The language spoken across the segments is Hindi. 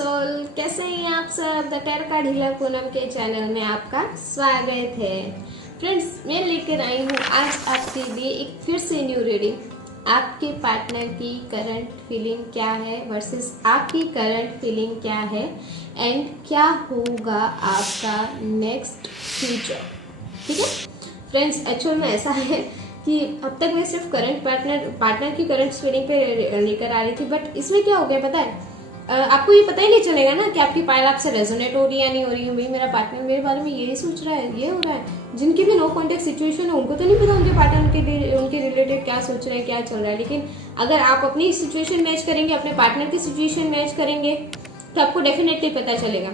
सोल, कैसे हैं आप सब। The tarot card healer Poonam के चैनल में आपका स्वागत है। फ्रेंड्स, मैं लेकर आई हूँ आज आपके लिए एक फिर से न्यू रीडिंग। आपके पार्टनर की करंट फीलिंग क्या है वर्सेस आपकी करंट फीलिंग क्या है एंड क्या होगा आपका नेक्स्ट फ्यूचर। ठीक है फ्रेंड्स, एक्चुअल में ऐसा है कि अब तक मैं सिर्फ करंट पार्टनर की करंट फीलिंग पे लेकर आ रही थी, बट इसमें क्या हो गया पता है, आपको ये पता ही नहीं चलेगा ना कि आपकी पायल आपसे रेजोनेट हो रही है या नहीं हो रही है। भाई मेरा पार्टनर मेरे बारे में यही सोच रहा है, ये हो रहा है। जिनकी भी नो कॉन्टेक्ट सिचुएशन है उनको तो नहीं पता उनके पार्टनर के उनके रिलेटेड क्या सोच रहे हैं, क्या चल रहा है। लेकिन अगर आप अपनी सिचुएशन मैच करेंगे, अपने पार्टनर की सिचुएशन मैच करेंगे, तो आपको डेफिनेटली पता चलेगा।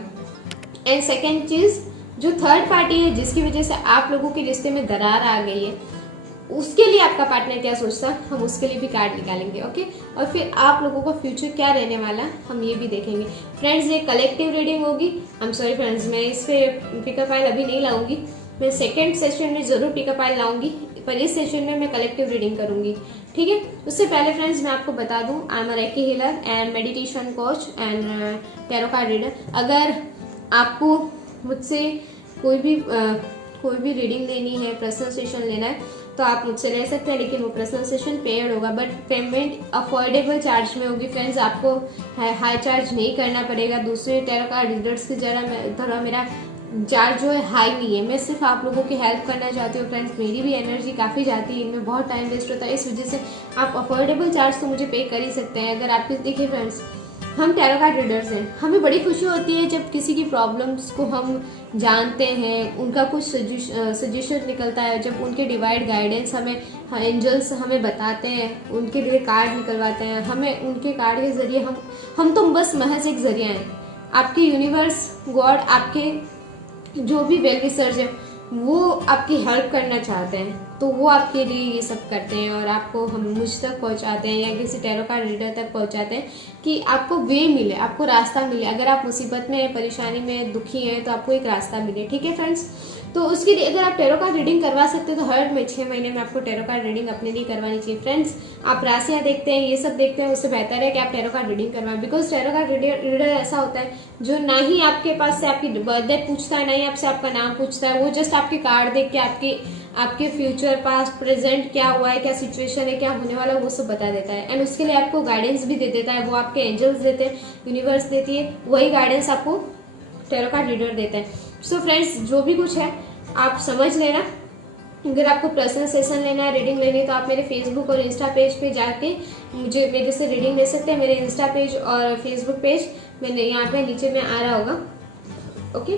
एंड सेकेंड चीज, जो थर्ड पार्टी है जिसकी वजह से आप लोगों के रिश्ते में दरार आ गई है, उसके लिए आपका पार्टनर क्या सोचता है, हम उसके लिए भी कार्ड निकालेंगे। ओके, और फिर आप लोगों का फ्यूचर क्या रहने वाला है हम ये भी देखेंगे। फ्रेंड्स, ये कलेक्टिव रीडिंग होगी। आई एम सॉरी फ्रेंड्स, मैं इस पे पिकअप फाइल अभी नहीं लाऊंगी। मैं सेकेंड सेशन में जरूर पिकअप फाइल लाऊंगी, पर इस सेशन में मैं कलेक्टिव रीडिंग करूंगी। ठीक है, उससे पहले फ्रेंड्स मैं आपको बता दूं, I am a recce healer and meditation coach and tarot card reader. अगर आपको मुझसे कोई भी रीडिंग लेनी है, पर्सनल सेशन लेना है, तो आप मुझसे ले सकते हैं। लेकिन वो पर्सनल सेशन पेड होगा, बट पेमेंट अफोर्डेबल चार्ज में होगी। फ्रेंड्स, आपको हाई चार्ज नहीं करना पड़ेगा। दूसरे टैरो कार्ड रीडर्स की तरह मेरा चार्ज जो है हाई नहीं है। मैं सिर्फ आप लोगों की हेल्प करना चाहती हूँ। फ्रेंड्स, मेरी भी एनर्जी काफ़ी जाती है, इनमें बहुत टाइम वेस्ट होता है। इस वजह से आप अफोर्डेबल चार्ज तो मुझे पे कर ही सकते हैं। अगर आपके देखिए फ्रेंड्स, हम टैरो कार्ड रीडर्स हैं, हमें बड़ी खुशी होती है जब किसी की प्रॉब्लम्स को हम जानते हैं, उनका कुछ सजेशन निकलता है, जब उनके डिवाइड गाइडेंस हमें एंजल्स हमें बताते हैं, उनके लिए कार्ड निकलवाते हैं। हमें उनके कार्ड के जरिए हम तो बस महज एक जरिया हैं। आपके यूनिवर्स, गॉड, आपके जो भी वेल विशर्स है वो आपकी हेल्प करना चाहते हैं, तो वो आपके लिए ये सब करते हैं और आपको हम मुझ तक पहुंचाते हैं या किसी टैरो कार्ड रीडर तक पहुंचाते हैं कि आपको वे मिले, आपको रास्ता मिले। अगर आप मुसीबत में, परेशानी में, दुखी हैं, तो आपको एक रास्ता मिले। ठीक है फ्रेंड्स, तो उसके लिए अगर आप टैरो कार्ड रीडिंग करवा सकते हो तो हर 6 महीने में आपको टैरो कार्ड रीडिंग अपने लिए करवानी चाहिए। फ्रेंड्स, आप राशियां देखते हैं, ये सब देखते हैं, उससे बेहतर है कि आप टैरो कार्ड रीडिंग करवाएं। बिकॉज टैरो कार्ड रीडर ऐसा होता है जो ना ही आपके पास से आपकी बर्थडे पूछता है, ना ही आपसे आपका नाम पूछता है। वो जस्ट आपके कार्ड देख के आपके फ्यूचर, पास्ट, प्रेजेंट क्या हुआ है, क्या सिचुएशन है, क्या होने वाला है, वो सब बता देता है। एंड उसके लिए आपको गाइडेंस भी दे देता है। वो आपके एंजल्स देते हैं, यूनिवर्स देती है, वही गाइडेंस आपको टैरो कार्ड रीडर देते हैं। सो फ्रेंड्स, जो भी कुछ है आप समझ लेना। अगर आपको पर्सनल सेशन लेना है, रीडिंग लेनी है, तो आप मेरे फेसबुक और इंस्टा पेज पे जाके मुझे मेरे से रीडिंग ले सकते हैं। मेरे इंस्टा पेज और फेसबुक पेज मैंने यहाँ पे नीचे में आ रहा होगा। ओके,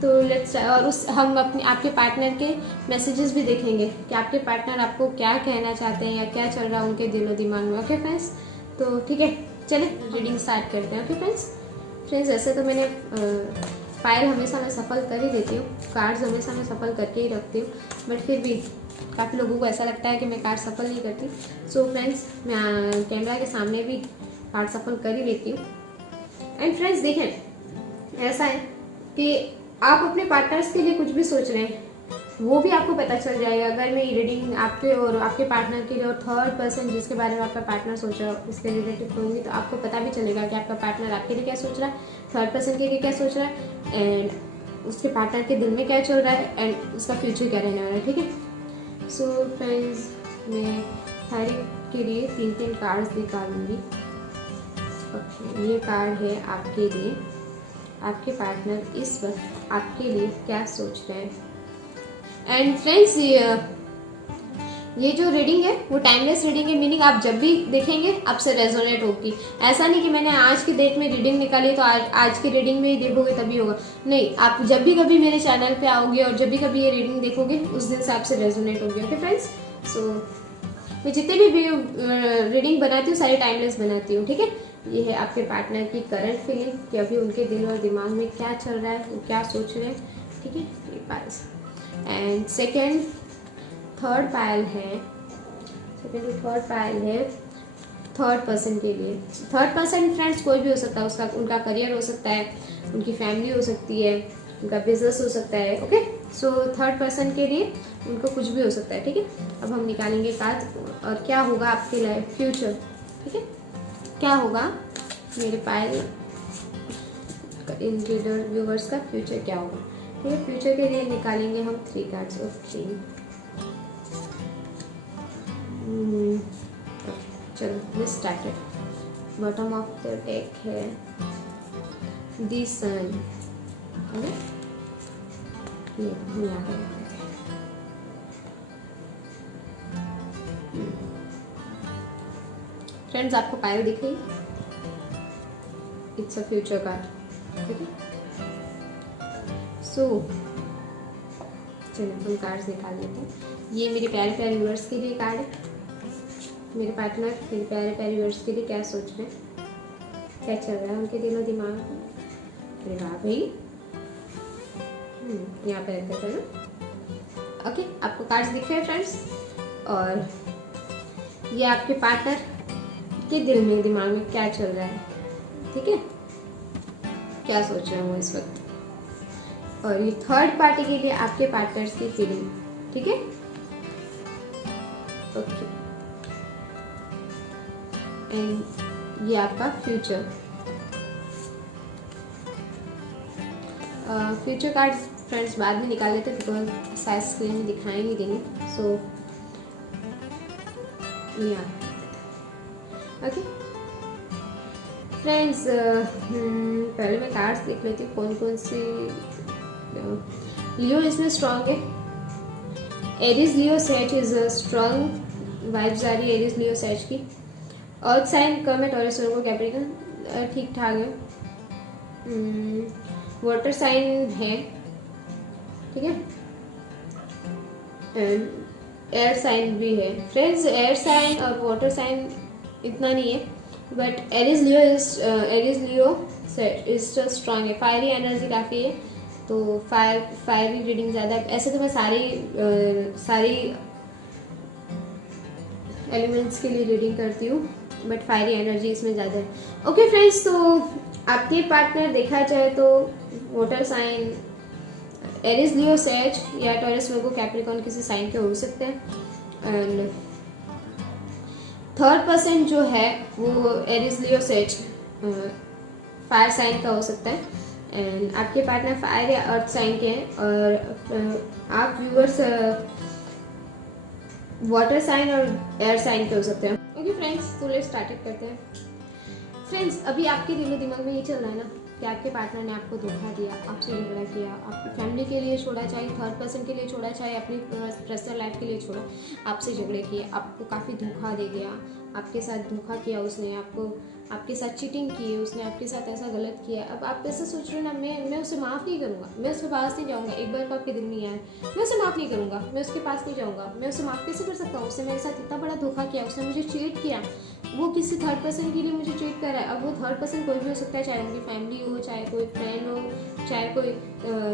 तो लेट्स, और हम अपने आपके पार्टनर के मैसेजेस भी देखेंगे कि आपके पार्टनर आपको क्या कहना चाहते हैं या क्या चल रहा है उनके दिलो दिमाग में। ओके फ्रेंड्स, तो ठीक है, चले रीडिंग स्टार्ट करते हैं। ओके फ्रेंड्स, ऐसे तो मैंने फाइल हमेशा मैं सफल कर ही देती हूँ, कार्ड्स हमेशा मैं सफल करके ही रखती हूँ, बट फिर भी काफ़ी लोगों को ऐसा लगता है कि मैं कार्ड सफल नहीं करती। सो फ्रेंड्स, मैं कैमरा के सामने भी कार्ड सफल कर ही लेती हूँ। एंड फ्रेंड्स देखें, ऐसा है कि आप अपने पार्टनर्स के लिए कुछ भी सोच रहे हैं, वो भी आपको पता चल जाएगा। अगर मैं ये रीडिंग आपके और आपके पार्टनर के लिए और थर्ड पर्सन जिसके बारे में आपका पार्टनर सोच रहा है उसके रिलेटेड करूँगी, तो आपको पता भी चलेगा कि आपका पार्टनर आपके लिए क्या सोच रहा है, थर्ड पर्सन के लिए क्या सोच रहा है, एंड उसके पार्टनर के दिल में क्या चल रहा है, एंड उसका फ्यूचर क्या रहने वाला है। ठीक है, सो फ्रेंड्स, मैं हर एक के लिए 3 कार्ड्स निकालूंगी। ओके, ये कार्ड है आपके लिए, आपके पार्टनर इस वक्त आपके लिए क्या सोच रहे हैं। एंड फ्रेंड्स, ये जो रीडिंग है वो टाइमलेस रीडिंग है, मीनिंग आप जब भी देखेंगे आपसे रेजोनेट होगी। ऐसा नहीं कि मैंने आज की डेट में रीडिंग निकाली तो आज की रीडिंग में ही देखोगे तभी होगा, नहीं। आप जब भी कभी मेरे चैनल पे आओगे और जब भी कभी ये रीडिंग देखोगे उस दिन से आपसे रेजोनेट होगी। ओके फ्रेंड्स, सो मैं जितने भी रीडिंग बनाती हूँ सारी टाइमलेस बनाती हूँ। ठीक है, ये है आपके पार्टनर की करंट फीलिंग कि अभी उनके दिल और दिमाग में क्या चल रहा है, वो क्या सोच रहे हैं। ठीक है, ये पाइल्स एंड सेकेंड थर्ड पायल है, थर्ड पायल है थर्ड पर्सन के लिए। थर्ड पर्सन फ्रेंड्स कोई भी हो सकता है, उसका उनका करियर हो सकता है, उनकी फैमिली हो सकती है, उनका बिजनेस हो सकता है। ओके, सो थर्ड पर्सन के लिए उनको कुछ भी हो सकता है। ठीक है, अब हम निकालेंगे कार्ड और क्या होगा आपके लाइफ फ्यूचर। ठीक है, क्या होगा मेरे पायल इन रीडर व्यूवर्स का फ्यूचर क्या होगा। ठीक है, फ्यूचर के लिए निकालेंगे हम 3 कार्ड्स ऑफ 3। चलो let's start. Bottom of the deck है दी सन। ये हम यहाँ पर फ्रेंड्स, आपको पायल दिख रही? It's a future card. ठीक है, सो चलिए हम कार्ड्स निकाल लेते हैं। ये मेरे प्यारे प्यारे व्यूअर्स के लिए कार्ड है। मेरे पार्टनर मेरे प्यारे प्यारे व्यूअर्स के लिए क्या सोच रहे हैं, क्या चल रहा है उनके दिलो दिमाग में। अरे वाह भाई, यहाँ पे रखते थे ना। ओके, आपको कार्ड्स दिख रहे हैं फ्रेंड्स, और ये आपके पार्टनर के दिल में दिमाग में क्या चल रहा है। ठीक है, क्या सोच रहे हैं वो इस वक्त, और ये थर्ड पार्टी के लिए आपके पार्टनर्स की फीलिंग। ठीक है, ओके, एंड ये आपका फ्यूचर। फ्यूचर कार्ड फ्रेंड्स बाद में निकाल लेते बिकॉज शायद स्क्रीन में दिखाई नहीं देंगे। सो या ओके फ्रेंड्स, पहले मैं कार्ड्स देख लेती हूँ कौन कौन सी। लियो इसमें स्ट्रांग है। Aries Leo set is strong vibes आ रही है एरिस लियो सेट की। अर्थ साइन कम है, टॉरस वर्गो कैप्रिकॉर्न ठीक ठाक है। वाटर साइन है, ठीक है, एंड एयर साइन भी है। फ्रेंड्स, एयर साइन और वाटर साइन इतना नहीं है, but Aries Leo is strong है। फायरी एनर्जी काफ़ी है, तो फायरी रीडिंग ज़्यादा। ऐसे तो मैं सारी एलिमेंट्स के लिए रीडिंग करती हूँ, बट फायरी एनर्जी इसमें ज़्यादा है। ओके फ्रेंड्स, तो आपके पार्टनर देखा जाए तो water sign, Aries Leo sage या टॉरस वर्गो कैप्रिकॉर्न किसी साइन के हो सकते हैं। एंड थर्ड पर्सन जो है वो Aries Leo sage fire sign का हो सकता है, एंड आपके पार्टनर फायर या अर्थ साइन के हैं, और आप व्यूअर्स वाटर साइन और एयर साइन के हो सकते हैं। ओके फ्रेंड्स, तो लेट्स स्टार्ट करते हैं। फ्रेंड्स, अभी आपके दिलो दिमाग में ये चल रहा है ना कि आपके पार्टनर ने आपको धोखा दिया, आपसे झगड़ा किया, आपकी फैमिली के लिए छोड़ा, चाहे थर्ड पर्सन के लिए छोड़ा, चाहे अपनी पर्सनल लाइफ के लिए छोड़ा, आपसे झगड़े किए, आपको काफ़ी धोखा दे गया, आपके साथ धोखा किया उसने, आपके साथ चीटिंग की है उसने, आपके साथ ऐसा गलत किया। अब आप ऐसा सोच रहे हो ना, मैं उसे माफ़ नहीं करूँगा, मैं उसके पास नहीं जाऊँगा। एक बार को आपके दिल में आए, मैं उसे माफ़ नहीं करूँगा, मैं उसके पास नहीं जाऊँगा, मैं उसे माफ़ कैसे कर सकता हूँ? उसने मेरे साथ इतना बड़ा धोखा किया, उसने मुझे चीट किया, वो किसी थर्ड पर्सन के लिए मुझे चीट कर रहा है। अब वो थर्ड पर्सन कोई भी हो सकता है, चाहे उनकी फैमिली हो, चाहे कोई फ्रेंड हो, चाहे कोई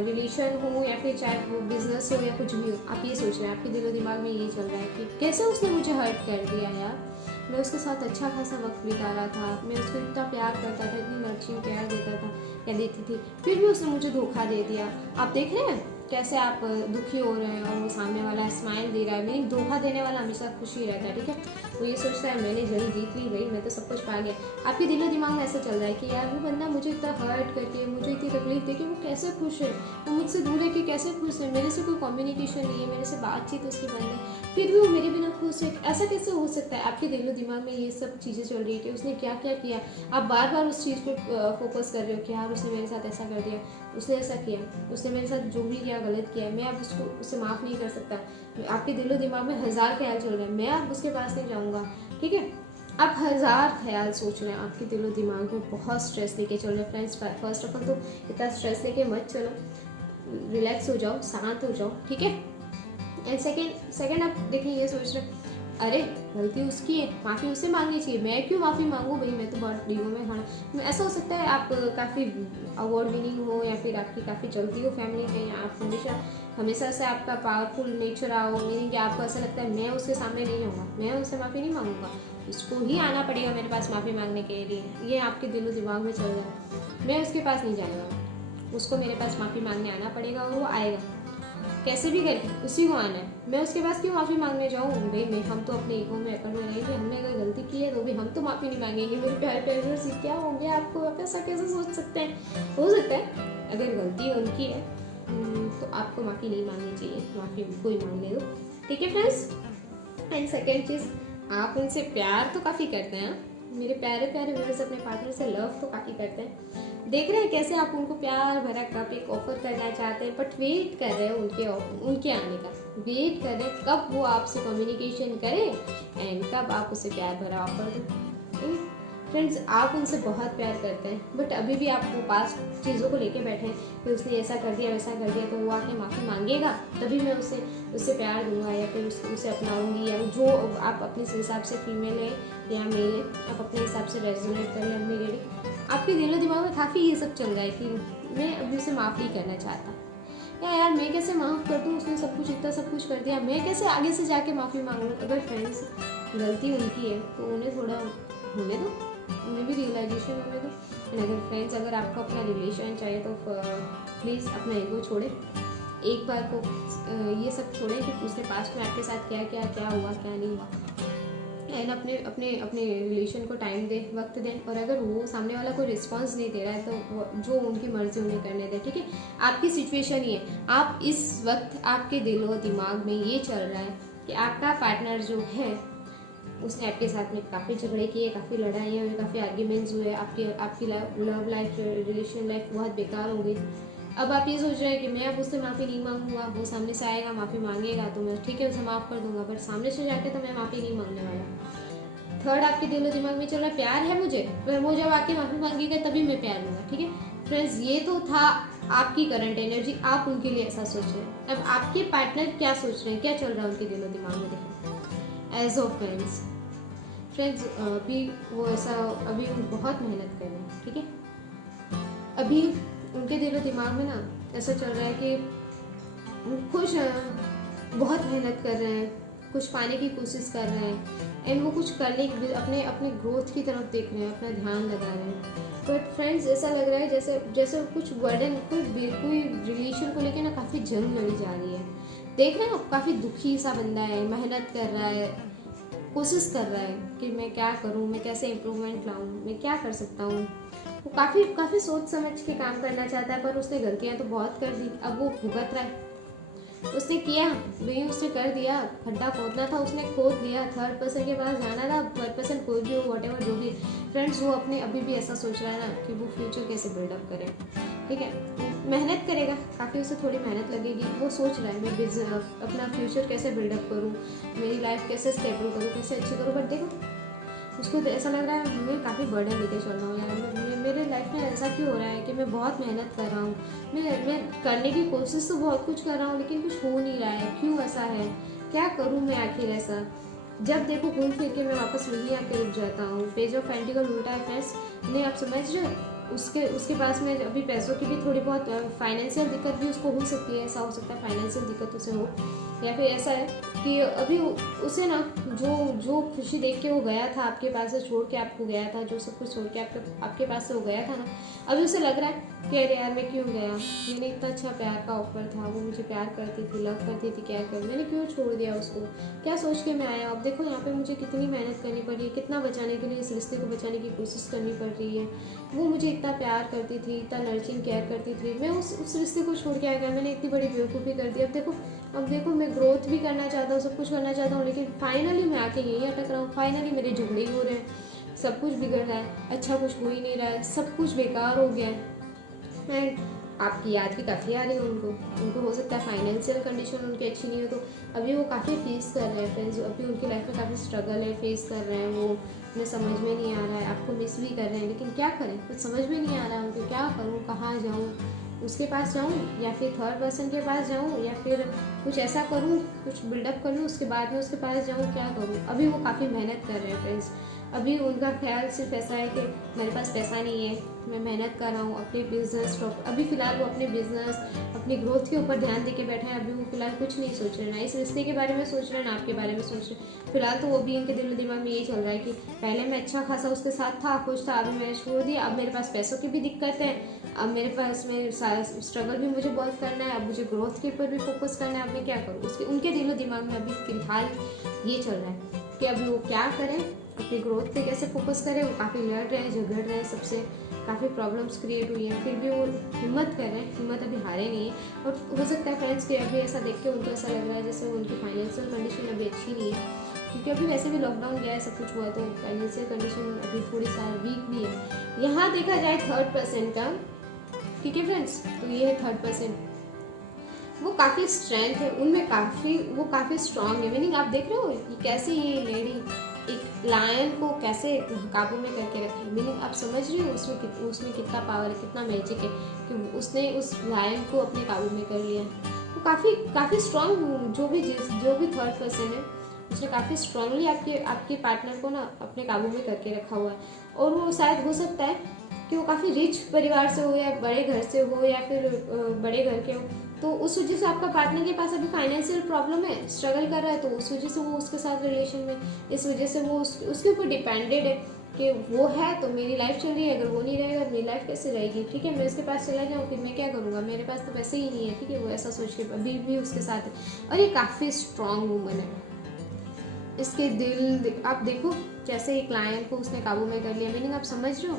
रिलेशन हो, या फिर चाहे वो बिजनेस हो या कुछ भी हो। आप ये सोच रहे हैं, आपके दिलो दिमाग में ये चल रहा है कि कैसे उसने मुझे हर्ट कर दिया यार। मैं उसके साथ अच्छा खासा वक्त बिता रहा था, मैं उसको इतना प्यार करता था, इतनी नर्चरिंग प्यार देता था या देती थी, फिर भी उसने मुझे धोखा दे दिया। आप देख रहे हैं कैसे आप दुखी हो रहे हैं, और वो सामने वाला स्माइल दे रहा है। मेरी धोखा देने वाला हमेशा खुशी रहता है, ठीक है। वो ये सोचता है मैंने जरूर जीत ली भाई, मैं तो सब कुछ पा गया। आपके दिलो दिमाग में ऐसा चल रहा है कि यार वो बंदा मुझे इतना हर्ट करके, मुझे इतनी तकलीफ दे के वो कैसे खुश है, वो मुझसे दूर है कि कैसे खुश है, मेरे से कोई कम्युनिकेशन नहीं है, मेरे से बातचीत उसकी बंद है, फिर भी वो मेरे बिना खुश है। ऐसा कैसे हो सकता है? आपके दिलो दिमाग में ये सब चीज़ें चल रही है कि उसने क्या क्या किया। आप बार बार उस चीज़ पर फोकस कर रहे हो कि यार उसने मेरे साथ ऐसा कर दिया, उसने ऐसा किया, उसने मेरे साथ जो भी किया गलत किया, मैं अब उससे माफ़ नहीं कर सकता। आपके दिलो दिमाग में 1000 ख्याल चल रहे हैं, मैं अब उसके पास नहीं जाऊँगा, ठीक है। आप 1000 ख्याल सोच रहे हैं, आपके दिलो दिमाग में बहुत स्ट्रेस लेके चल रहे हैं। फ्रेंड्स, फर्स्ट ऑफ ऑल तो इतना स्ट्रेस लेके मत चलो, रिलैक्स हो जाओ, शांत हो जाओ, ठीक है। एंड सेकेंड आप देखिए ये सोच रहे हैं अरे गलती उसकी है, माफ़ी उससे मांगनी चाहिए, मैं क्यों माफ़ी मांगूँ भाई, मैं तो बहुत डीगो में खाना। ऐसा हो सकता है आप काफ़ी अवार्ड विनिंग हो, या फिर आपकी काफ़ी चलती हो फैमिली में, या आप हमेशा से आपका पावरफुल नेचर रहा हो, मीनिंग कि आपको ऐसा लगता है मैं उसके सामने नहीं जाऊँगा, मैं उससे माफ़ी नहीं मांगूंगा, उसको ही आना पड़ेगा मेरे पास माफ़ी मांगने के लिए। ये आपके दिलो दिमाग में चल रहा है, मैं उसके पास नहीं जाऊँगा, उसको मेरे पास माफ़ी मांगने आना पड़ेगा और वो आएगा। कैसे भी करके उसी को आना है। मैं उसके पास क्यों माफ़ी मांगने जाऊँ भाई? मैं हम तो अपने ईगो में अकड़ में रहेंगे, हमने अगर गलती की है तो भी हम तो माफ़ी नहीं मांगेंगे। मेरे प्यारे प्यारे व्यूअर्स, क्या हो गया आपको? आप ऐसा कैसे सोच सकते हैं? हो सकता है अगर गलती उनकी है तो आपको माफ़ी नहीं मांगनी चाहिए, माफ़ी उनको ही मांगने दो, ठीक है फ्रेंड्स। एंड सेकेंड चीज़, आप उनसे प्यार तो काफ़ी करते हैं। मेरे प्यारे प्यारे व्यूअर्स अपने पार्टनर से लव तो काफ़ी करते हैं। देख रहे हैं कैसे आप उनको प्यार भरा कप एक ऑफर करना चाहते हैं, बट वेट कर रहे हैं उनके आने का। वेट कर रहे हैं कब वो आपसे कम्युनिकेशन करें एंड कब आप उसे प्यार भरा ऑफर दें। फ्रेंड्स, आप उनसे बहुत प्यार करते हैं, बट अभी भी आप वो पास्ट चीज़ों को लेके बैठे हैं कि उसने ऐसा कर दिया वैसा कर दिया, तो वो आके माफ़ी मांगेगा तभी मैं उससे प्यार दूंगा या फिर उसे अपनाऊंगी, या जो आप अपने हिसाब से फीमेल है या मेल है, आप अपने हिसाब से रेजोनेट कर लें अपनी रेडी। आपके दिलो दिमाग में काफ़ी ये सब चल रहा है कि मैं अभी उसे माफ़ नहीं करना चाहता, या यार मैं कैसे माफ़ कर दूँ, उसने सब कुछ इतना सब कुछ कर दिया, मैं कैसे आगे से जाके माफ़ी मांग लूँ। अगर फ्रेंड्स गलती उनकी है तो उन्हें थोड़ा होने दो, उन्हें भी रियलाइजेशन होने दो। एंड अगर फ्रेंड्स अगर आपको अपना रिलेशन चाहिए तो प्लीज़ अपना ईगो छोड़े, एक बार को ये सब छोड़ें कि उसने पास्ट में आपके साथ क्या क्या क्या हुआ क्या नहीं हुआ, एंड अपने अपने अपने रिलेशन को टाइम दे, वक्त दें। और अगर वो सामने वाला कोई रिस्पॉन्स नहीं दे रहा है तो जो उनकी मर्जी उन्हें करने दें, ठीक है। आपकी सिचुएशन ये है, आप इस वक्त आपके दिल और दिमाग में ये चल रहा है कि आपका पार्टनर जो है उसने आपके साथ में काफ़ी झगड़े किए, काफ़ी लड़ाइयाँ हुई, काफ़ी आर्ग्यूमेंट्स हुए, आपकी लव लाइफ रिलेशन लाइफ बहुत बेकार हो गई। अब आप ये सोच रहे हैं कि मैं अब उससे माफ़ी नहीं मांगूंगा, वो सामने से आएगा माफ़ी मांगेगा तो मैं ठीक है उसे माफ़ कर दूंगा, बट सामने से जाके तो मैं माफ़ी नहीं मांगने वाला। थर्ड, आपके दिलो दिमाग में चल रहा है प्यार है मुझे, पर वो जब आके माफ़ी मांगेगा तभी मैं प्यार दूंगा, ठीक है फ्रेंड्स। ये तो था आपकी करंट एनर्जी, आप उनके लिए ऐसा सोच रहे हैं। अब आपके पार्टनर क्या सोच रहे हैं, क्या चल रहा है उनके दिलो दिमाग में, देखें एज ऑफ फ्रेंड्स अभी वो ऐसा अभी बहुत मेहनत कर रहे हैं, ठीक है। अभी उनके दिलो दिमाग में ना ऐसा चल रहा है कि वो खुश हैं, बहुत मेहनत कर रहे हैं, कुछ पाने की कोशिश कर रहे हैं, एंड वो कुछ करने की अपने अपने ग्रोथ की तरफ देख रहे हैं, अपना ध्यान लगा रहे हैं। बट फ्रेंड्स ऐसा लग रहा है जैसे जैसे कुछ वर्डन कोई रिलेशन को लेकर ना काफ़ी जंग लड़ी जा रही है। देख रहे हैं आप, काफ़ी दुखी सा बंदा है, मेहनत कर रहा है, कोशिश कर रहा है कि मैं क्या करूँ, मैं कैसे इम्प्रूवमेंट लाऊँ, मैं क्या कर सकता हूँ। वो काफ़ी सोच समझ के काम करना चाहता है, पर उसने गलतियाँ तो बहुत कर दी, अब वो भुगत रहा है। उसने किया भाई, उसने कर दिया, खड्डा खोदना था उसने खोद दिया, थर्ड पर्सन के पास जाना था, थर्ड पर्सन कोई भी हो व्हाटएवर जो भी। फ्रेंड्स वो अपने अभी भी ऐसा सोच रहा है ना कि वो फ्यूचर कैसे बिल्डअप करे, ठीक है। मेहनत करेगा, काफ़ी उसे थोड़ी मेहनत लगेगी, वो सोच रहा है मैं अपना फ्यूचर कैसे बिल्डअप करूँ, मेरी लाइफ कैसे स्टेबल करूँ, कैसे अच्छी करूँ। बट देखो उसको ऐसा लग रहा है मैं काफ़ी बर्डन लेके चल रहा हूँ यार, मेरे लाइफ में ऐसा क्यों हो रहा है कि मैं बहुत मेहनत कर रहा हूँ, मैं करने की कोशिश तो बहुत कुछ कर रहा हूँ लेकिन कुछ हो नहीं रहा है, क्यों ऐसा है, क्या करूँ मैं आखिर ऐसा। जब देखो घूम फिर के मैं वापस वहीं आके रुक जाता हूँ। पेज ऑफ पेंटिकल उल्टा है फ्रेंड्स, नहीं आप समझ रहे हो। उसके पास में अभी पैसों की भी थोड़ी बहुत फाइनेंशियल दिक्कत भी उसको हो सकती है, ऐसा हो सकता है फाइनेंशियल दिक्कत उसे हो, या फिर ऐसा है कि अभी उसे ना जो खुशी देख के वो गया था आपके पास से, छोड़ के आपको गया था, जो सब कुछ छोड़ के आपके पास से वो गया था ना, अभी उसे लग रहा है कि अरे यार मैं क्यों गया, मैंने इतना अच्छा प्यार का ऑफर था, वो मुझे प्यार करती थी, लव करती थी, केयर कर, मैंने क्यों छोड़ दिया उसको, क्या सोच के मैं आया। अब देखो यहाँ पे मुझे कितनी मेहनत करनी पड़ी है, कितना बचाने के लिए इस रिश्ते को बचाने की कोशिश करनी पड़ रही है। वो मुझे इतना प्यार करती थी, इतना नर्चिंग केयर करती थी, मैं उस रिश्ते को छोड़ के आ गया, मैंने इतनी बड़ी बेवकूफ़ी कर दी। अब देखो मैं ग्रोथ भी करना चाहता हूँ, सब कुछ करना चाहता हूँ, लेकिन फाइनली मैं आके यहीं अटक रहा हूँ। फाइनली मेरे झगड़े हो रहे हैं, सब कुछ बिगड़ रहा है, अच्छा कुछ हो ही नहीं रहा है, सब कुछ बेकार हो गया है। एंड आपकी याद भी काफ़ी आ रही है उनको हो सकता है फाइनेंशियल कंडीशन उनकी अच्छी नहीं हो, तो अभी वो काफ़ी फेस कर रहे हैं फ्रेंड्स, अभी उनकी लाइफ में काफ़ी स्ट्रगल है, फेस कर रहे हैं वो, उन्हें समझ में नहीं आ रहा है, आपको मिस भी कर रहे हैं, लेकिन क्या करें, कुछ समझ में नहीं आ रहा है उनको, क्या करूँ, कहाँ जाऊँ, उसके पास जाऊँ या फिर थर्ड पर्सन के पास जाऊँ, या फिर कुछ ऐसा करूँ, कुछ बिल्डअप कर लूँ, उसके बाद में उसके पास जाऊँ, क्या करूँ। अभी वो काफ़ी मेहनत कर रहे हैं फ्रेंड्स, अभी उनका ख्याल सिर्फ ऐसा है कि मेरे पास पैसा नहीं है, मैं मेहनत कर रहा हूँ अपने बिजनेस अभी फ़िलहाल वो अपने बिजनेस अपनी ग्रोथ के ऊपर ध्यान देके बैठे हैं। अभी वो फिलहाल कुछ नहीं सोच रहे, ना इस रिश्ते के बारे में सोच रहे हैं, ना आपके बारे में सोच रहे। फिलहाल तो वो भी इनके दिल दिमाग में यही चल रहा है कि पहले मैं अच्छा खासा उसके साथ था, खुश था, अभी मैंने छोड़ दिया, अब मेरे पास पैसों की भी दिक्कत है, अब मेरे पास में स्ट्रगल भी मुझे बहुत करना है, अब मुझे ग्रोथ के ऊपर भी फोकस करना है, अब मैं क्या करूँ। उसके उनके दिलो दिमाग में अभी फिलहाल ये चल रहा है कि अभी वो क्या करें, अपनी ग्रोथ पे कैसे फोकस करें। वो काफ़ी लड़ रहे हैं, झगड़ रहे हैं, सबसे काफ़ी प्रॉब्लम्स क्रिएट हुई हैं, फिर भी वो हिम्मत कर रहे हैं, हिम्मत अभी हारे नहीं है। और हो सकता है फ्रेंड्स कि अभी ऐसा देख के उनको ऐसा लग रहा है जैसे उनकी फाइनेंशियल कंडीशन अभी अच्छी नहीं है, क्योंकि अभी वैसे भी लॉकडाउन गया है, सब कुछ हुआ, तो फाइनेंशियल कंडीशन अभी थोड़ी सा वीक भी है। यहाँ देखा जाए थर्ड पर्सन का, ठीक है फ्रेंड्स, तो ये है थर्ड पर्सन। वो काफ़ी स्ट्रेंथ है उनमें, वो काफ़ी स्ट्रांग है। मीनिंग आप देख रहे हो कि कैसे ये लेडी एक लायन को कैसे काबू में करके रखा है। मीनिंग आप समझ रहे हो उसमें कितना पावर है, कितना मैजिक है कि उसने उस लायन को अपने काबू में कर लिया। वो काफ़ी स्ट्रांग, जो भी थर्ड पर्सन है उसने काफ़ी स्ट्रांगली आपके पार्टनर को ना अपने काबू में करके रखा हुआ है। और वो शायद हो सकता है कि वो काफ़ी रिच परिवार से हो, या बड़े घर से हो, या फिर बड़े घर के हो, तो उस वजह से आपका पार्टनर के पास अभी फाइनेंशियल प्रॉब्लम है, स्ट्रगल कर रहा है, तो उस वजह से वो उसके साथ रिलेशन में, इस वजह से वो उसके ऊपर डिपेंडेड है कि वो है तो मेरी लाइफ चल रही है, अगर वो नहीं रहेगा तो मेरी लाइफ कैसे रहेगी। ठीक है, मैं उसके पास चला जाऊँ फिर मैं क्या करूँगा, मेरे पास तो पैसे ही नहीं है। ठीक है, वो ऐसा सोच के अभी भी उसके साथ है। और ये काफ़ी स्ट्रांग वूमन है, इसके दिल आप देखो जैसे एक लायन को उसने काबू में कर लिया। मीनिंग आप समझ रहे हो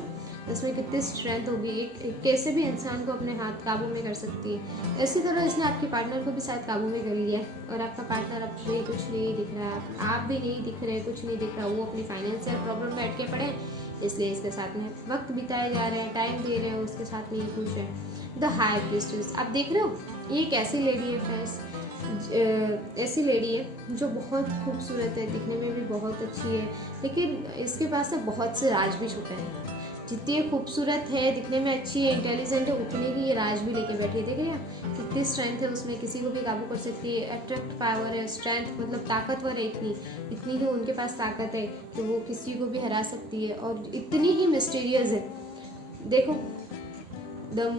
इसमें कितनी स्ट्रेंथ होगी, एक कैसे भी इंसान को अपने हाथ काबू में कर सकती है। इसी तरह इसने आपके पार्टनर को भी शायद काबू में कर लिया है, और आपका पार्टनर अब नहीं, कुछ नहीं दिख रहा है, आप भी नहीं दिख रहे, कुछ नहीं दिख रहा। वो अपनी फाइनेंशियल प्रॉब्लम में अटके पड़े, इसलिए इसके साथ में वक्त बिताए जा रहे हैं, टाइम दे रहे हो, उसके साथ में ही खुश है। द हाई प्रीस्टेस आप देख रहे हो, ये एक ऐसी लेडी है फ्रेंड्स, ऐसी लेडी है जो बहुत खूबसूरत है, दिखने में भी बहुत अच्छी है, लेकिन इसके पास से बहुत से राज भी छुपे हैं। जितनी खूबसूरत है, दिखने में अच्छी है, इंटेलिजेंट है, उतनी ही ये राज भी लेके बैठी है। देखिए कितनी स्ट्रेंथ है उसमें, किसी को भी काबू कर सकती है, अट्रैक्ट पावर है, स्ट्रेंथ मतलब ताकतवर है, इतनी ही उनके पास ताकत है कि वो किसी को भी हरा सकती है, और इतनी ही मिस्टीरियस है। देखो दम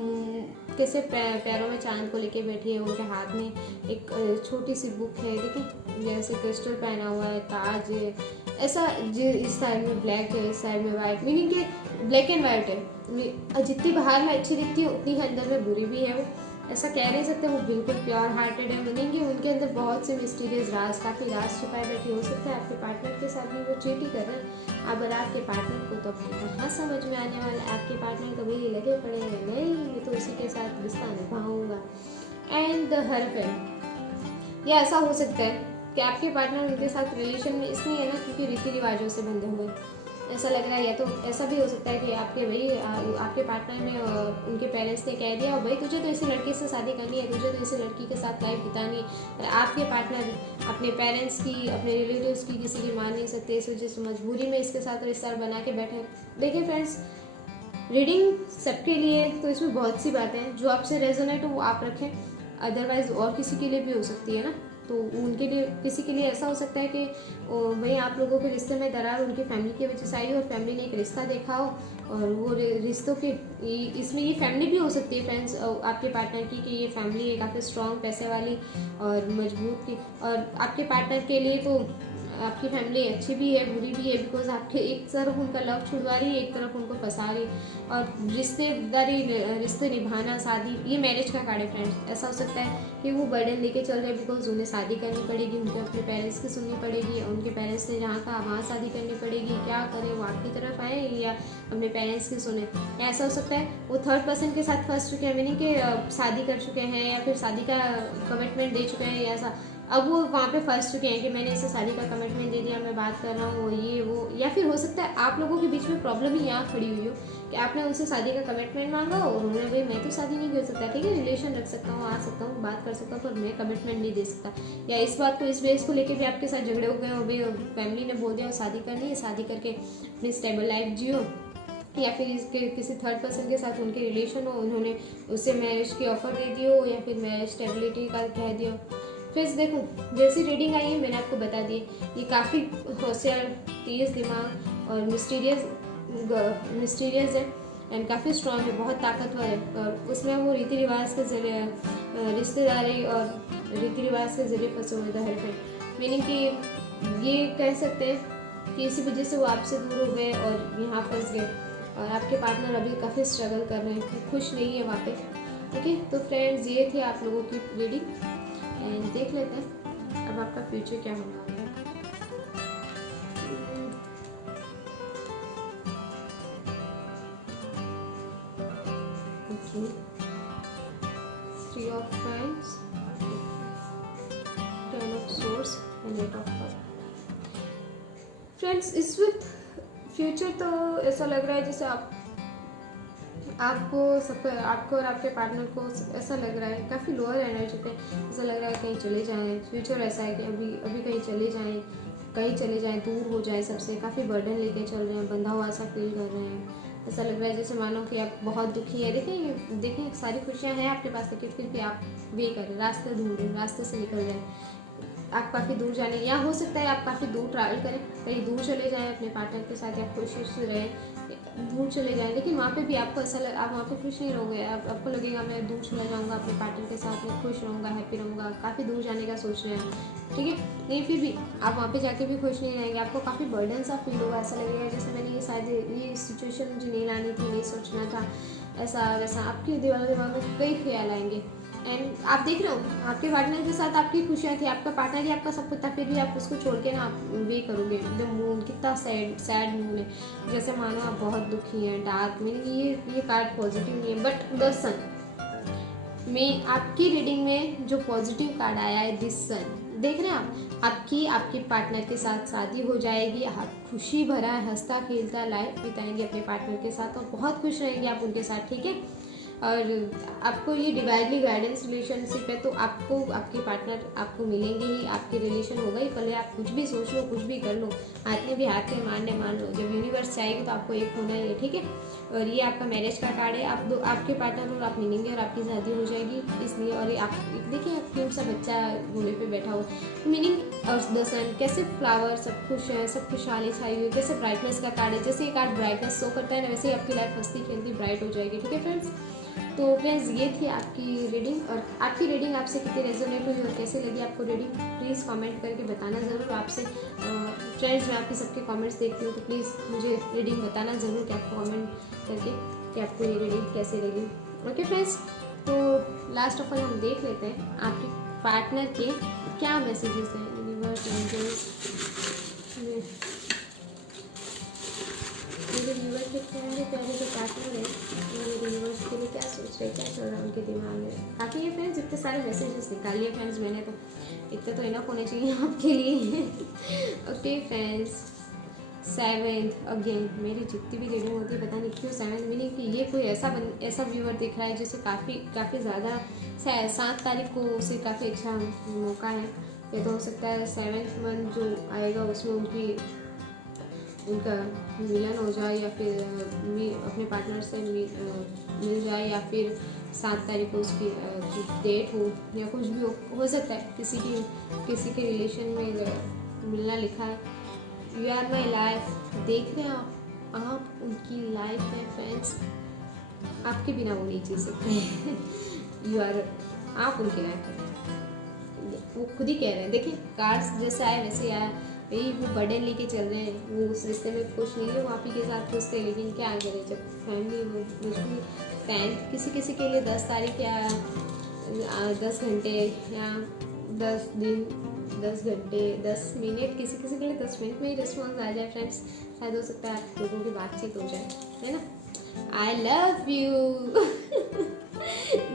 कैसे पैरों में चांद को लेके बैठी है, उनके हाथ में एक छोटी सी बुक है, देखिए जैसे क्रिस्टल पहना हुआ है, ताज है, ऐसा इस साइड में ब्लैक है, इस साइड में वाइट, मीनिंग कि ब्लैक एंड वाइट है। जितनी बाहर में अच्छी दिखती है उतनी ही अंदर में बुरी भी है। वो ऐसा कह नहीं सकते वो बिल्कुल प्योर हार्टेड है, मीनिंग कि उनके अंदर बहुत से मिस्टीरियस काफ़ी राज छुपाए बैठे। हो सकता है आपके पार्टनर के साथ भी वो चीट ही कर रहे हैं। अगर आपके पार्टनर को तो कहाँ समझ में आने वाला, आपके पार्टनर कभी लगे पड़े हैं, नहीं मैं तो उसी के साथ रिश्ता निभाऊंगा। एंड द हस्बैंड, या ऐसा हो सकता है कि आपके पार्टनर उनके साथ रिलेशन में इसलिए है ना क्योंकि रीति रिवाजों से बंधे हुए, ऐसा लग रहा है। या तो ऐसा भी हो सकता है कि आपके पार्टनर ने उनके पेरेंट्स ने कह दिया भाई तुझे तो इसी लड़के से शादी करनी है, तुझे तो इसी लड़की के साथ लाइफ बितानी है, पर आपके पार्टनर अपने पेरेंट्स की, अपने रिलेटिव्स की किसी की मान नहीं सकते, इस वजह से मजबूरी में इसके साथ रिश्ता बना के बैठे। देखिए फ्रेंड्स, रीडिंग सबके लिए, तो इसमें बहुत सी बातें हैं जो आपसे रेजोनेट हो वो आप रखें, अदरवाइज और किसी के लिए भी हो सकती है ना, तो उनके लिए, किसी के लिए ऐसा हो सकता है कि भाई आप लोगों के रिश्ते में दरार उनकी फैमिली की वजह से आई हो, और फैमिली ने एक रिश्ता देखा हो, और वो रिश्तों के इसमें ये फैमिली भी हो सकती है फ्रेंड्स आपके पार्टनर की, कि ये फैमिली है काफ़ी स्ट्रॉन्ग, पैसे वाली और मजबूत की, और आपके पार्टनर के लिए तो आपकी फैमिली अच्छी भी है बुरी भी है, बिकॉज आपके एक तरफ उनका लव छुड़वा रही है, एक तरफ उनको फंसा रही, और रिश्ते निभाना, शादी, ये मैरिज का कार्ड है फ्रेंड्स। ऐसा हो सकता है कि वो बर्डन लेके चल रहे हैं, बिकॉज उन्हें शादी करनी पड़ेगी, उनको अपने पेरेंट्स की सुननी पड़ेगी, उनके पेरेंट्स ने जहाँ कहा वहाँ शादी करनी पड़ेगी, क्या करें, वो आपकी तरफ आए या अपने पेरेंट्स की सुने। या ऐसा हो सकता है वो थर्ड पर्सन के साथ फंस चुके हैं, मीनिंग कि शादी कर चुके हैं या फिर शादी का कमिटमेंट दे चुके हैं, या ऐसा अब वो वहाँ पे फंस चुके हैं कि मैंने इसे शादी का कमिटमेंट दे दिया, मैं बात कर रहा हूँ ये वो, या फिर हो सकता है आप लोगों के बीच में प्रॉब्लम ही यहाँ खड़ी हुई हो कि आपने उनसे शादी का कमिटमेंट मांगा और उन्होंने भाई मैं तो शादी नहीं कर सकता, ठीक है रिलेशन रख सकता हूँ, आ सकता हूँ, बात कर सकता हूँ, पर मैं कमिटमेंट नहीं दे सकता। या इस बात को, इस बेस को लेकर भी आपके साथ झगड़े हो गए हो, भाई फैमिली ने बोल दिया शादी करनी है, शादी करके अपनी स्टेबल लाइफ जियो, या फिर इसके किसी थर्ड पर्सन के साथ उनके रिलेशन हो, उन्होंने उसे मैरिज की ऑफर दे दी हो, या फिर मैरिज स्टेबिलिटी का कह दिया। फिर देखो जैसी रीडिंग आई है मैंने आपको बता दी, ये काफ़ी होशियार, तेज दिमाग और मिस्टीरियस है एंड काफ़ी स्ट्रॉन्ग है, बहुत ताकतवर है। और उसमें वो रीति रिवाज के जरिए रिश्तेदारी और रीति रिवाज के जरिए फंसे हुए थे हर, मीनिंग कि ये कह सकते हैं कि इसी वजह से वो आपसे दूर हो गए और यहाँ फंस गए, और आपके पार्टनर अभी काफ़ी स्ट्रगल कर रहे हैं, खुश नहीं है वहाँ पे। ठीक है, तो फ्रेंड्स ये थी आप लोगों की रीडिंग एंड देख लेते हैं अब आपका फ्यूचर क्या होने वाला है। Okay, 3 of Wands, 10 of Swords and 8 of Cups। Friends इस वक्त फ्यूचर तो ऐसा लग रहा है जैसे आपको और आपके पार्टनर को ऐसा लग रहा है काफ़ी लोअर एनर्जी पे, ऐसा लग रहा है कहीं चले जाएं। फ्यूचर ऐसा है कि अभी कहीं चले जाएं, दूर हो जाए सबसे, काफ़ी बर्डन लेके चल रहे हैं, बंधा हुआ सा फील कर रहे हैं। ऐसा लग रहा है जैसे मानो कि आप बहुत दुखी है। देखिए सारी खुशियाँ हैं आपके पास, लेकिन फिर भी आप वे करें, रास्ते ढूंढें, रास्ते से निकल जाए। आप काफ़ी दूर जाने, या हो सकता है आप काफ़ी दूर ट्रैवल करें, कहीं दूर चले जाएं अपने पार्टनर के साथ, या खुश से रहें, दूर चले जाएं, लेकिन वहाँ पे भी आपको आप वहाँ पे खुश नहीं रहोगे। आपको लगेगा मैं दूर चला जाऊँगा अपने पार्टनर के साथ, मैं खुश रहूँगा, हैप्पी रहूँगा, काफ़ी दूर जाने का सोच रहे हैं। ठीक है, नहीं फिर भी आप वहाँ पे जाके भी खुश नहीं रहेंगे, आपको काफ़ी बर्डन सा फील होगा। ऐसा लगेगा जैसे मैंने ये सिचुएशन मुझे नहीं लानी थी, नहीं सोचना था, ऐसा वैसा आपके दिमाग में कई ख्याल आएंगे। एंड आप देख रहे हो आपके पार्टनर के साथ आपकी खुशियाँ थी, आपका पार्टनर ही आपका सब कुछ था, फिर भी आप उसको छोड़ के ना आप वे करोगे। द मून कितना सैड मून है, जैसे मानो आप बहुत दुखी हैं, डार्क। मीनिंग ये कार्ड पॉजिटिव नहीं है, बट द सन में आपकी रीडिंग में जो पॉजिटिव कार्ड आया है दिस सन, देख रहे हैं आप आपके पार्टनर के साथ शादी हो जाएगी, आप खुशी भरा हंसता खेलता लाइफ बिताएंगे अपने पार्टनर के साथ और बहुत खुश रहेंगे आप उनके साथ। ठीक है, और आपको ये डिवाइडली गाइडेंस रिलेशनशिप है, तो आपको आपके पार्टनर आपको मिलेंगे ही, आपके रिलेशन होगा ही। कल आप कुछ भी सोच लो, कुछ भी कर लो, हाथ में भी हाथ में मान लो, जब यूनिवर्स चाहेगी तो आपको एक होना ही है। ठीक है, और ये आपका मैरिज का कार्ड है, आपके पार्टनर और आप मिलेंगे और आपकी शादी हो जाएगी, इसलिए। और ये आप देखिए आप क्यों सा बच्चा घोड़े पे बैठा हो, मीनिंग और द सन कैसे फ्लावर सब खुश है, सब खुशहाली छाई हुई, कैसे ब्राइटनेस का कार्ड है। जैसे ये कार्ड ब्राइटनेस शो करता है ना, वैसे ही आपकी लाइफ हंसती खेलती ब्राइट हो जाएगी। ठीक है फ्रेंड्स, तो फ्रेंड्स ये थी आपकी रीडिंग, और आपकी रीडिंग आपसे कितनी रेजोनेट हुई और कैसे लगी आपको रीडिंग, प्लीज़ कमेंट करके बताना ज़रूर। आपसे फ्रेंड्स मैं आपके सबके कमेंट्स देखती हूँ, तो प्लीज़ मुझे रीडिंग बताना ज़रूर कि आपको कमेंट करके कि आपको ये रीडिंग कैसे लगी। ओके फ्रेंड्स, तो लास्ट ऑफ ऑल हम देख लेते हैं आपके पार्टनर के क्या मैसेजेस हैं। यूनिवर्स एंजल्स मेरे व्यूवर के प्यारे प्यारे जो पार्टनर है, मेरे यूनिवर्स के लिए क्या सोच रहे हैं, क्या चल रहा है उनके दिमाग में। काफ़ी है फ्रेंड्स, इतने सारे मैसेजेस निकाल लिए फ्रेंड्स मैंने, तो इतने तो इनफ होने चाहिए आपके लिए। ओके फ्रेंड्स, 7th अगेन, मेरी जितनी भी रीडिंग होती है पता नहीं क्यों 7th, मीनिंग कि ये कोई ऐसा व्यूवर दिख रहा है जिसे काफ़ी ज़्यादा 7 तारीख को उसे काफ़ी अच्छा मौका है। ये तो हो सकता है 7th मंथ जो आएगा उसमें उनका मिलन हो जाए, या फिर अपने पार्टनर से मिल जाए, या फिर 7 तारीख को उसकी डेट हो, या कुछ भी हो सकता है। किसी के रिलेशन में मिलना लिखा है। यू आर माई लाइफ, देख रहे हैं आप उनकी लाइफ में फ्रेंड्स, आपके बिना वो नहीं जी सकते। आप उनकी लाइफ में, वो खुद ही कह रहे हैं। देखिए कार्ड्स जैसे आए वैसे आया, वही वो बर्डन लेके चल रहे हैं, वो उस रिश्ते में खुश नहीं है, वो आप ही के साथ खुश थे, लेकिन क्या करें जब फैमिली मुश्किल फैन किसी के लिए 10 तारीख या 10 घंटे या 10 दिन 10 घंटे 10 मिनट, किसी के लिए 10 मिनट में ही रिस्पॉन्स आ जाए फ्रेंड्स। शायद हो सकता है आप लोगों की बातचीत हो जाए, है ना। I love you.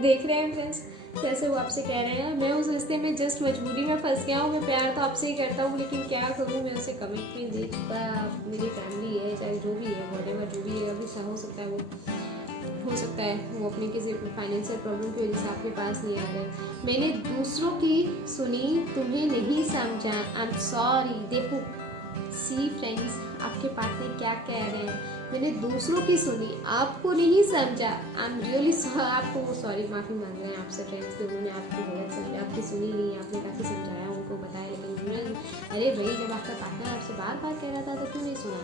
देख रहे हैं फ्रेंड्स कैसे वो आपसे कह रहे हैं, मैं उस रिश्ते में जस्ट मजबूरी में फंस गया हूँ, मैं प्यार तो आपसे ही करता हूँ, लेकिन क्या करूँ, मैं उसे कमिटमेंट दे चुका, मेरी फैमिली है, चाहे जो भी है, वॉटेवर जो भी है, अभी हो सकता है वो अपनी किसी फाइनेंशियल प्रॉब्लम की वजह से आपके पास नहीं आ रहे। मैंने दूसरों की सुनी, तुम्हें नहीं समझा, आई एम सॉरी। देखो सी फ्रेंड्स, आपके पार्टनर क्या कह रहे हैं, मैंने दूसरों की सुनी, आपको नहीं समझा, आई एम रियली आपको सॉरी, माफ़ी मांग रहे हैं आपसे फ्रेंड्स कि उन्होंने आपकी गलत समझी, आपकी सुनी नहीं, आपने काफ़ी समझाया उनको, बताया, लेकिन उन्होंने, अरे भाई जब आपका पार्टनर आपसे बार बार कह रहा था तो क्यों नहीं सुना।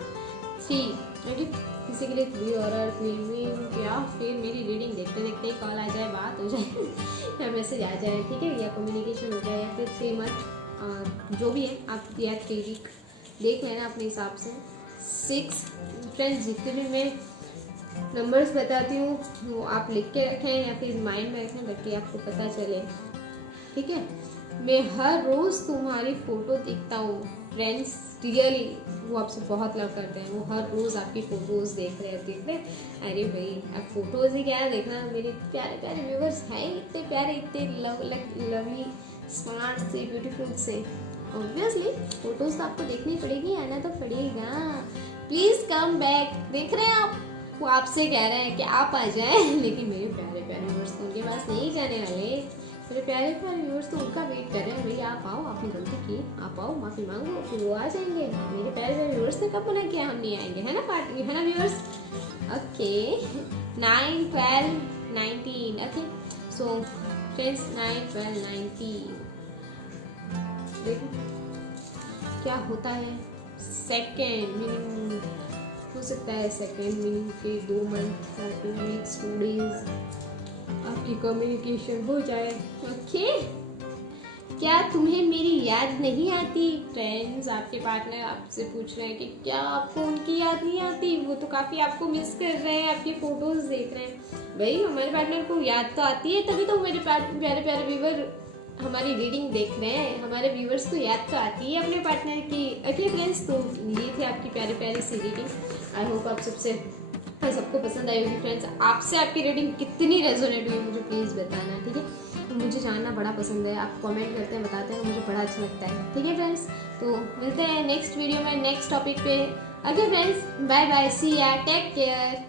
3 ओके। किसी के लिए 3 और फिल्म या फिर मेरी रीडिंग देखते देखते कॉल आ जाए, बात हो जाए या मैसेज आ जाए, ठीक है, या कम्युनिकेशन हो जाए, या फिर 3 मंथ जो भी है आप या 3 वीक देख लेना अपने हिसाब से। 6 फ्रेंड्स जितने भी मैं नंबर्स बताती हूँ वो आप लिख के रखें या फिर माइंड में रखें ताकि आपको पता चले, ठीक है। मैं हर रोज़ तुम्हारी फ़ोटो देखता हूँ फ्रेंड्स, रियली वो आपसे बहुत लव करते हैं, वो हर रोज़ आपकी फ़ोटोज़ देख रहे। अरे भाई आप फोटोज़ ही क्या है देखना, मेरे प्यारे प्यारे व्यूवर्स हैं इतने प्यारे, इतने लवली स्मार्ट से ब्यूटीफुल से, ऑब्वियसली फोटोज़ तो आपको देखनी पड़ेगी, आना तो पड़ेगा। Please come back. देख रहे हैं आप, वो आपसे कह रहे हैं कि आप आ जाएं, लेकिन मेरे प्यारे प्यारे व्यूअर्स तो उनके पास नहीं जाने वाले। मेरे प्यारे प्यारे व्यूअर्स तो उनका वेट कर रहे हैं, भैया आप आओ, आपने गलती की, आप आओ, माफ़ी मांगो, फिर वो आ जाएंगे। मेरे प्यारे प्यारे व्यूअर्स ने कब मना किया हम नहीं आएंगे, है ना पार्टी, है ना viewers. Okay 9, 12, 19 okay. So friends 9, 12, 19 देखो क्या होता है। सेकेंड मीनिंग हो सकता है, सेकेंड मीनिंग के 2 मंथ या 2 वीक्स 2 डेज आपकी कम्युनिकेशन हो जाए, ओके। क्या तुम्हें मेरी याद नहीं आती फ्रेंड्स, आपके पार्टनर आपसे पूछ रहे हैं कि क्या आपको उनकी याद नहीं आती, वो तो काफ़ी आपको मिस कर रहे हैं, आपकी फ़ोटोज़ देख रहे हैं। भाई हमारे पार्टनर को याद तो आती है, तभी तो मेरे प्यारे प्यारे व्यूवर हमारी रीडिंग देख रहे हैं, हमारे व्यूवर्स को याद तो आती है अपने पार्टनर की। ओके फ्रेंड्स, तो ये थी आपकी प्यारे प्यारी सी रीडिंग। आई होप आप सबको पसंद आई होगी फ्रेंड्स। आपसे आपकी रीडिंग कितनी रेजोनेट हुई मुझे प्लीज़ बताना, ठीक है। तो मुझे जानना बड़ा पसंद है, आप कमेंट करते हैं, बताते हैं, मुझे बड़ा अच्छा लगता है, ठीक है फ्रेंड्स। तो मिलते हैं नेक्स्ट वीडियो में नेक्स्ट टॉपिक पे। ओके फ्रेंड्स, बाय बाय, सी या, टेक केयर।